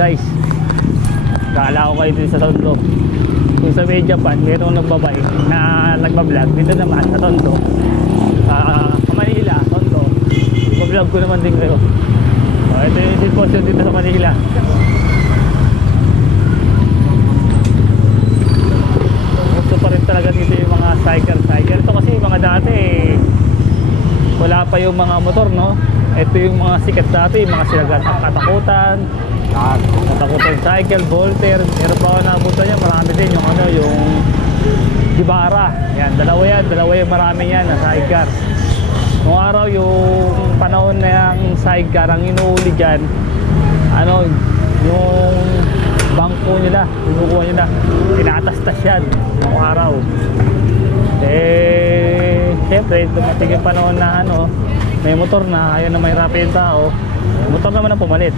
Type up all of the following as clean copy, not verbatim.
guys. Kala ko kayo dito sa Tondo. Kung sa May Japan, mayroong nagbabay na nagbablog. Dito naman sa Tondo, Manila, Tondo, bablog ko naman din kayo. Ito yung sitwasyon dito sa Manila. Gusto pa rin talaga dito yung mga cycle. Ito kasi yung mga dati wala pa yung mga motor, no? Ito yung mga sikat dati, yung mga katakutan cycle, Volter. Pero pa ako naabutan niya, marami din yung ano, yung Gibara. Yan, dalawa yung marami yan na sidecar. Noong araw yung panahon ng sidecar, ang inuuli dyan, ano, yung bangko nila, pinukuha nila, tinatastas yan noong araw. Siyempre, dumating yung panahon na ano, may motor na, ayaw na mahirapan yung tao, motor naman ang pumalit.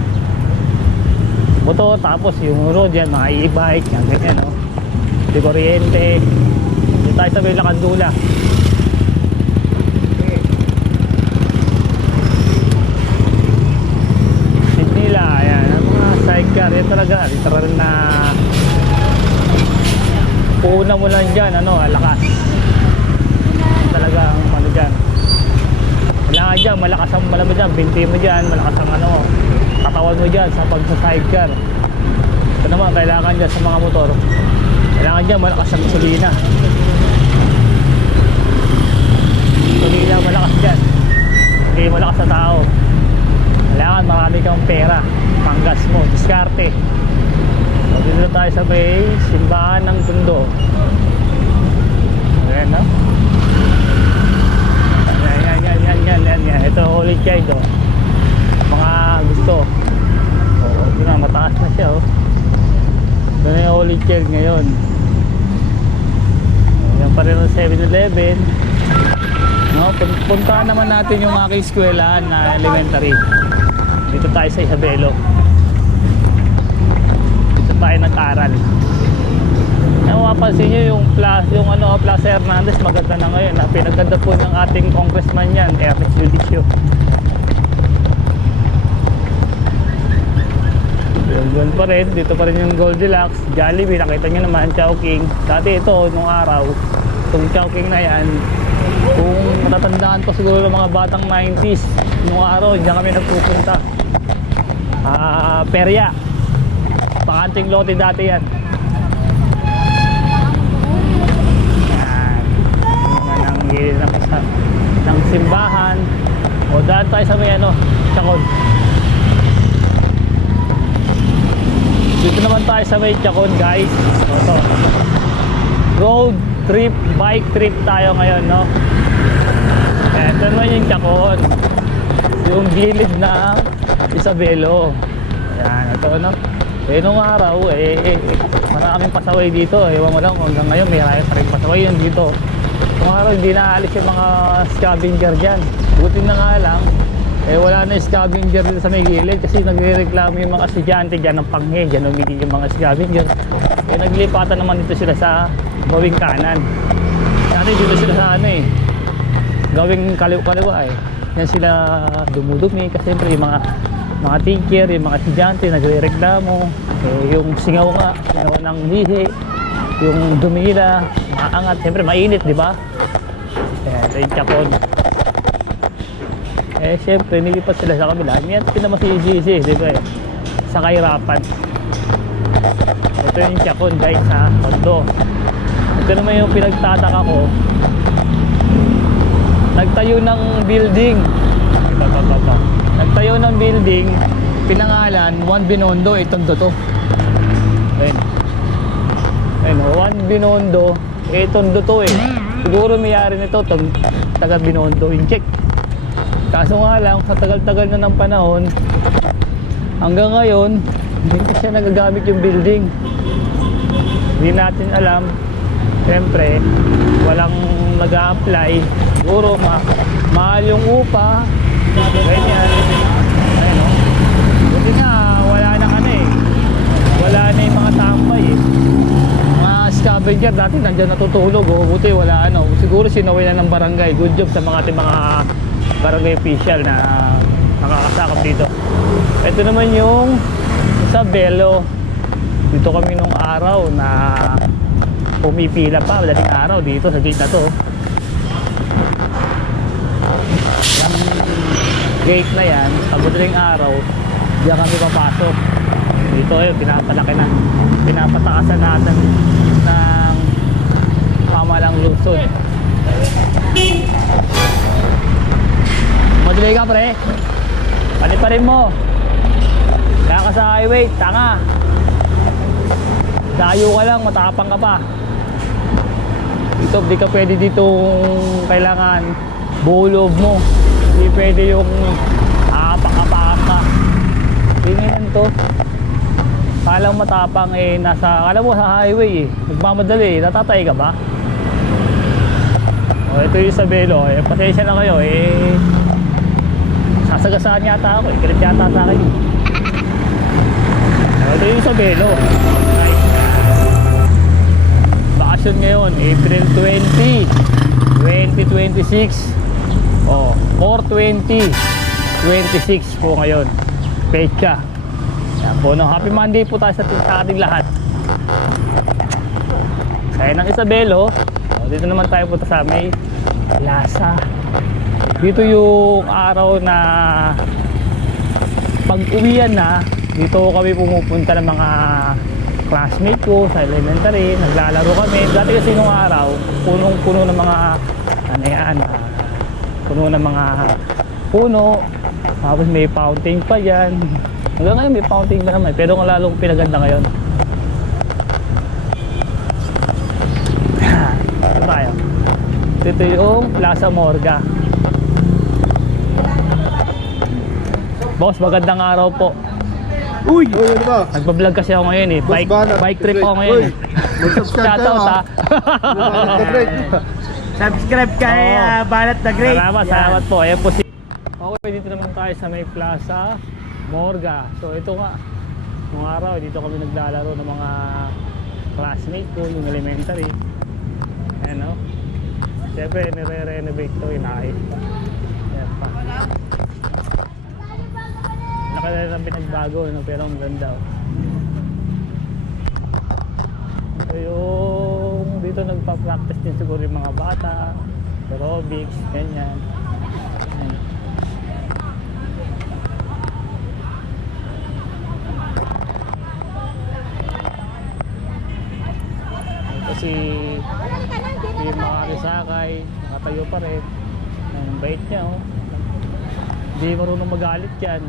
Motor, tapos yung road yan, mga e-bike, yan, ganyan, no? Di kuryente. Dito tayo sa may Lakandula. Nila, ayan, ang mga sidecar, yan talaga, literal na puuna mo lang dyan, ano, lakas. Talagang ano dyan, kailangan dyan, malakas ang malaman dyan, binti mo dyan, malakas ang ano, katawan mo dyan sa pagsa-sidecar. Ito naman, kailangan dyan sa mga motor, kailangan dyan malakas ang gasolina. Gasolina malakas dyan, hindi malakas sa tao. Kailangan marami kang pera, panggas mo, diskarte. So, dito tayo sa may simbahan ng Tondo. Ayan, no? Yan. Ito Holy Child, oh. Mga gusto. Ito na, mataas na siya, oh. Ito na yung Holy Child ngayon. Yan pa rin ang 7-Eleven. No, puntahan naman natin yung aking eskwelahan na elementary. Dito tayo sa Isabelo. Dito tayo nag-aral. Mapapansin nyo yung Plaza Hernandez, maganda na ngayon. Pinaganda po ng ating congressman yan, Ernest Judicio. Yun pa rin, dito pa rin yung Goldilocks, Jollibee, nakita nyo naman, Chowking. Dati ito, nung araw, itong Chowking na yan, kung matatandaan ko siguro ng mga batang 90s, nung araw, diyan kami nagpupunta. Perya, pakanting lote dati yan. Ng simbahan, o daan tayo sa may ano, Chacon. Dito naman tayo sa may Chacon, guys. Ito, road trip, bike trip tayo ngayon, no? Ito naman yung Chacon, yung gilid ng Isabelo. Ayan, ito, no? Nung araw, maraming pasaway dito. Ewan mo lang, hanggang ngayon may pa rin pasaway yun dito. Nung araw, hindi naalis yung mga scavenger dyan. Buti na nga lang, wala na yung scavenger dito sa may gilid kasi nagre-reklamo yung mga estudyante dyan ng panghe. Dyan umigil yung mga scavenger. Naglipatan naman dito sila sa gawing kanan. Dati dito sila sa ano gawing kaliwa Yan sila dumudumi kasi siyempre yung mga teacher, yung mga estudyante nagre-reklamo. Yung singaw ng hihi, yung dumila, maangat, siyempre mainit, di ba? Ito yung Chacon. Siyempre nilipat sila sa kabila. Yan pinamasigisi, di ba? Sa kahirapan. Ito yung Chacon, guys, sa Tondo. Ito naman yung pinagtataka ko. Nagtayo ng building. Nagtayo ng building, pinangalan Juan Binondo, Tondo to. Ayun, Juan Binondo, Tondo to Siguro may-ari nito, taga Binondo, in-check. Kaso nga lang, sa tagal-tagal na ng panahon, hanggang ngayon, hindi pa siya nagagamit yung building. Hindi natin alam. Siyempre, walang nag-a-apply. Siguro, mahal yung upa. Ganyan. Ayun, no? Buti nga, wala na wala na yung mga tambay mga scavenger dati nandiyan natutulog, buti wala siguro sinaway na ng barangay. Good job sa mga barangay official na nakakasakop dito. Ito naman yung Isabelo. Dito kami nung araw na pumipila pa, madaling araw dito sa gate na to. Yung gate na yan, pag madaling araw, diyan kami papasok. Dito yun, pinapalaki na. Pinapatakasan natin ng pamalang Luzon. Madali ka pre. Paliparin mo. Kaya ka sa highway, tanga. Dayo ka lang, matapang ka pa. Dito, di ka pwede ditong kailangan bulob mo. Hindi pwede yung apak-apak ka. Tingnan to. Kala mo matapang eh, kala mo sa highway eh. Nagmamadali, natatay ka ba? O, ito yung Isabelo. Eh, pasensya na kayo eh. Sasagasaan yata ako eh. Kilit yata sa akin. Ito yung Isabelo. Bakasyon ngayon, April 20, 2026. Oh, 4/20, 26 po ngayon. Pecha. Yan po, no? Happy Monday po tayo sa ating lahat. Kaya ng Isabelo, dito naman tayo punta sa may Plaza. Dito yung araw na pag-uwian na, dito kami pumupunta ng mga classmate ko sa elementary, naglalaro kami. Dati kasi nung araw, punong-puno ng mga puno ng mga puno, tapos may fountain pa dyan. Hanggang ngayon may fountain pa naman, pero ang lalong pinaganda ngayon. Ito tayo. Ito yung Plaza Morga. Boss, magandang araw po. Uy! Ano ba? Nagpa-vlog kasi ako ngayon eh. Bike trip ako ngayon eh. Shoutout ha. Subscribe kay Balat the Great. Salamat po. Ayan po si... Okay, dito naman tayo sa may Plaza Morga. So ito nga, nung araw dito kami naglalaro ng mga classmate ko, yung elementary. Ayan o. Siyempre, nire-renovate to, inaayos pa. Ayan pa. Nakala lang pinagbago, no? Pero ang ganda o. Ito yung... Dito nagpa-practice din siguro yung mga bata, aerobics, ganyan. Ayan. Si mga Arisakay, nakatayo pa rin. Ang bait niya oh. Hindi marunong magalit yan.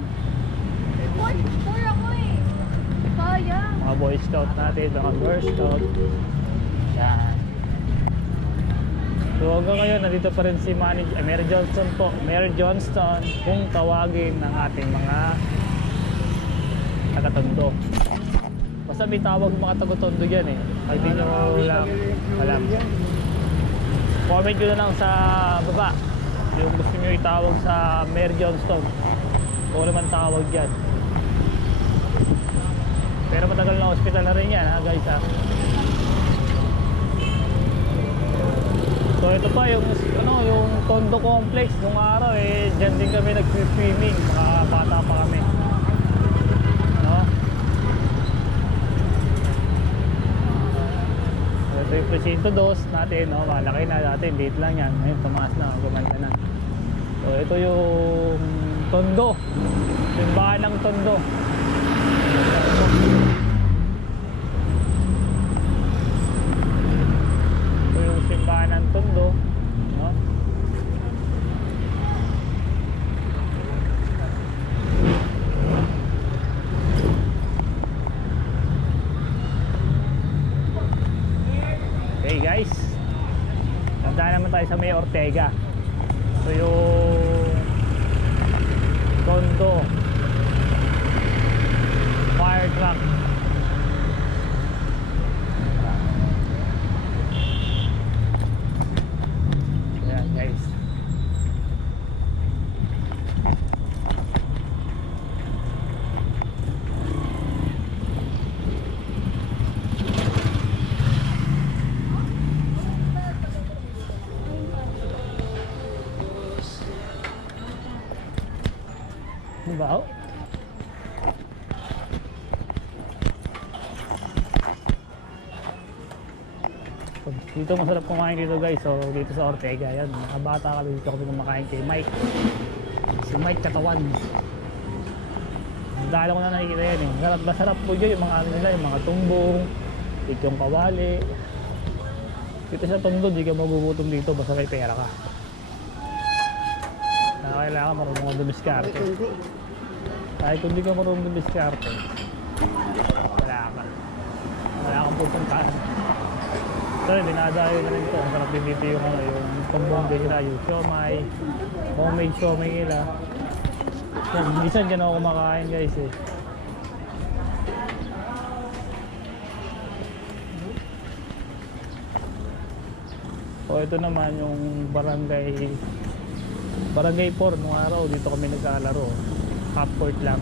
Boy ako eh. Sayang. Mga Boy Scout natin, mga Girl Scout. Yan. So hanggang ngayon, nandito pa rin si Mary Johnston po. Mary Johnston kung tawagin ng ating mga taga-Tondo. Basta may tawag mga taga-Tondo yan eh. Pag di nyo alam. Comment nyo na lang sa baba yung gusto nyo itawag sa Mary Johnston. Kung naman tawag yan. Pero matagal na hospital na rin yan ha guys ha. So ito pa yung yung Tondo Complex nung araw eh dyan din kami nag-swimming, mga bata pa kami. No? Ito yung Presinto 2 natin, no? Malaki na dati, liit lang yan. Ngayon tumaas na, gumanda na. So ito yung Tondo, simbahan ng Tondo. Ito yung simbahan ng Tondo, no? Okay guys, nandaan naman tayo sa may Ortega. Ito yung Tondo fire truck. Ayan guys. Ano ba? Dito masarap kumain dito guys. So dito sa Ortega yan. Mga bata kami dito kami kumakain kay Mike. Si Mike Katawan. Dahil ko na nakikita yan eh. Masarap po dyan yung mga ano nila, yung mga tumbong, dito yung kawali. Dito sa tondo, di ka magugutom dito basta may pera ka. Kailangan marunong ka dumiskarte. Kahit kung di ka marunong dumiskarte, wala kang pupuntahan. So, dinadayo na rin ito. Ang sarap din dito yung, yung pambongge nila, yung siomay, homemade siomay nila. Yan, minsan dyan ako kumakain guys eh. So, ito naman yung Barangay 4 nung araw. Dito kami nagkalaro. Half court lang.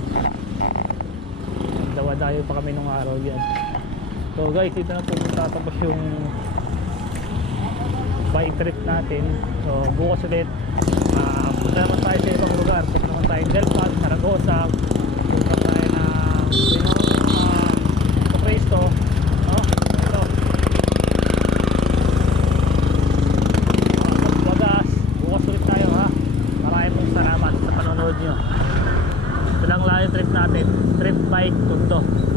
Dawa-dayo pa kami nung araw yan. So guys, dito na po tatapos yung bike trip natin. So bukas ulit punta naman tayo sa ibang lugar. Punta naman tayo Del Paz, Zaragoza. Punta tayo ng Cristo. Ito Wagas. Bukas ulit tayo ha. Maraming pong salamat sa panonood nyo. Ito lang lang yung trip natin. Trip bike Tondo.